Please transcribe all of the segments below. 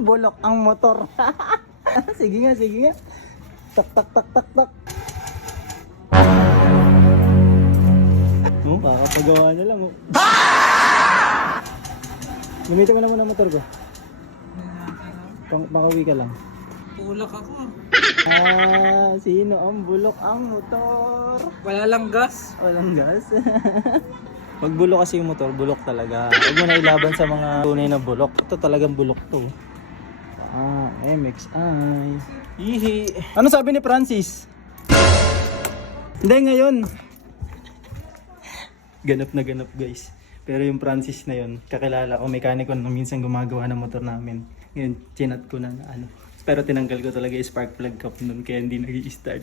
Bulok ang motor. Sige nga, sige nga. Tak, tak, tak, tak, tak. Oh, kakapagawa na lang. Oh. Gamitin mo na muna motor ko. Makawi ka lang. Tulak ako. Sino ang bulok ang motor? Wala lang gas. Walang gas. Pag bulok kasi yung motor, bulok talaga. Huwag mo na ilaban sa mga tunay na bulok. Ito talagang bulok to. MXI. Hihi. Ano sabi ni Francis? Hindi ngayon. Ganap na ganap guys. Pero yung Francis na yun, kakilala ko, mekaniko na minsan gumagawa ng motor namin. Ngayon, chinat ko na ano. Pero tinanggal ko talaga yung spark plug cap nun kaya hindi nag-i-start.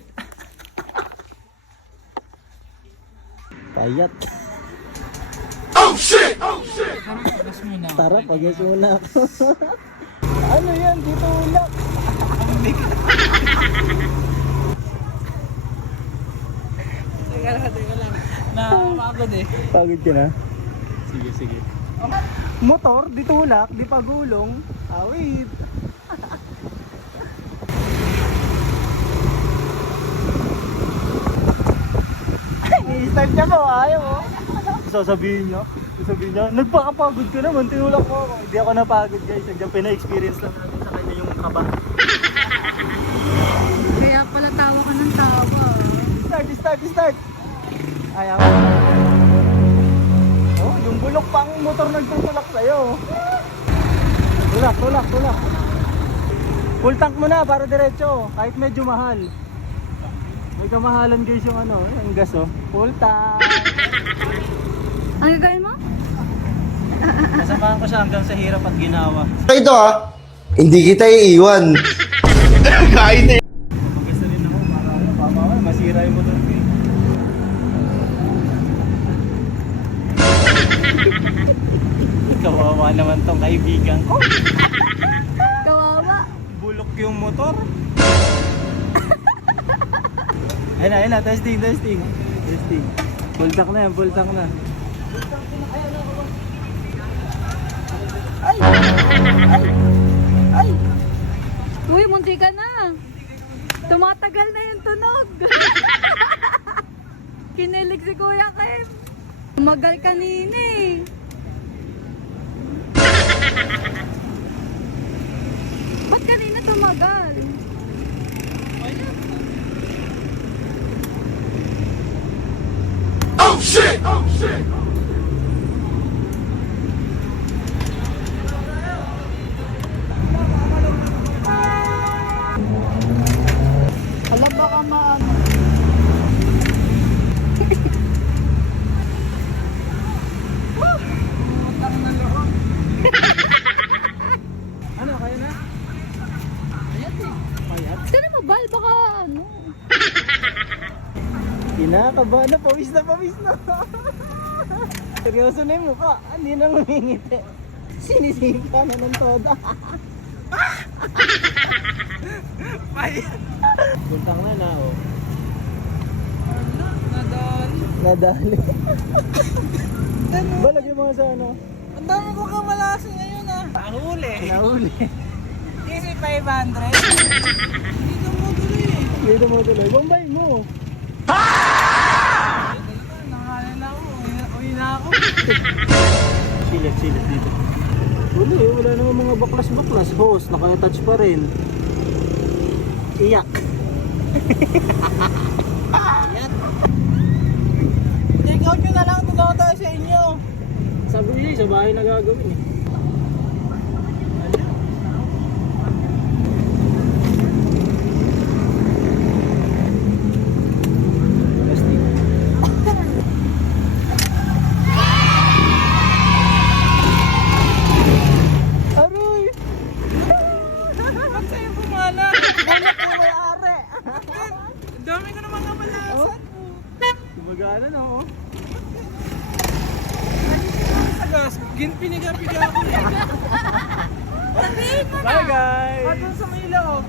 Payat. Oh shit! Oh shit! Pagas muna. Tara, pagas muna ako. Ano yan? Dito ulak. Teka lang. Napapagod eh. Pagod ka na? Sige, sige. Motor, di tulak, di pagulong. Wait. I-start niya mo, ayaw mo. Sasabihin niya, nagpakapagod ka naman, tinulak mo ako. Hindi ako napagod guys, nagyang pina-experience lang natin sa kanya yung kaba. Kaya pala tawa ka ng tawa. Start! Ayaw mo. Oh, yung bulok pang motor nagtutulak sa'yo. Tulak. Full tank mo na para diretso, kahit medyo mahal. May kamahalan guys yung ano, yung gas oh. Full tank. Ang gagawin mo? Kasamahan ko siya hanggang sa hirap at ginawa. Ito hindi kita iiwan. Kain eh. Mag-gusto rin ako para ano, baka masira yung motor ko eh. Kawawa naman tong kaibigan ko. Kawawa. Bulok yung motor. Ayun na, testing. Full tank na yan, full tank na. Ay! Uy, munti ka na. Tumatagal na yung tunog. Kinilig si Kuya Kim. Tumagal kanina eh. Ba't kanina tumagal? Oh shit! Oh shit! Alam baka maano. Ano, kaya na? Payat? Sino mo bal? Baka ano? Kinakabahan na, pawis na. Seryoso na yung mukha, hindi na ngumingiti. Sinisika na ng toda. Payat! Buntang na oh. Nadali. Nadali. Balag yung mga sa ano? Ang dami ko kamalasi ngayon ah. Pahuli. Nahuli. Easy 500. Dito mo tuloy. Bombay mo. Nangalan na ako. Uwi na ako. Silat dito. Wala naman mga baklas. Hose, naka-touch pa rin. Iyak. Take out nyo na lang. Tunaw tayo sa inyo. Sabi niya, sa bahay na gagawin eh. Aroy! Ba't sa'yo pumala? Bulok mo may are! Ang dami ko naman kamalasan. Gumagana na oh. Agas, piniga-piga ako. Sabihin mo na! Bye guys! At dun sa may loob.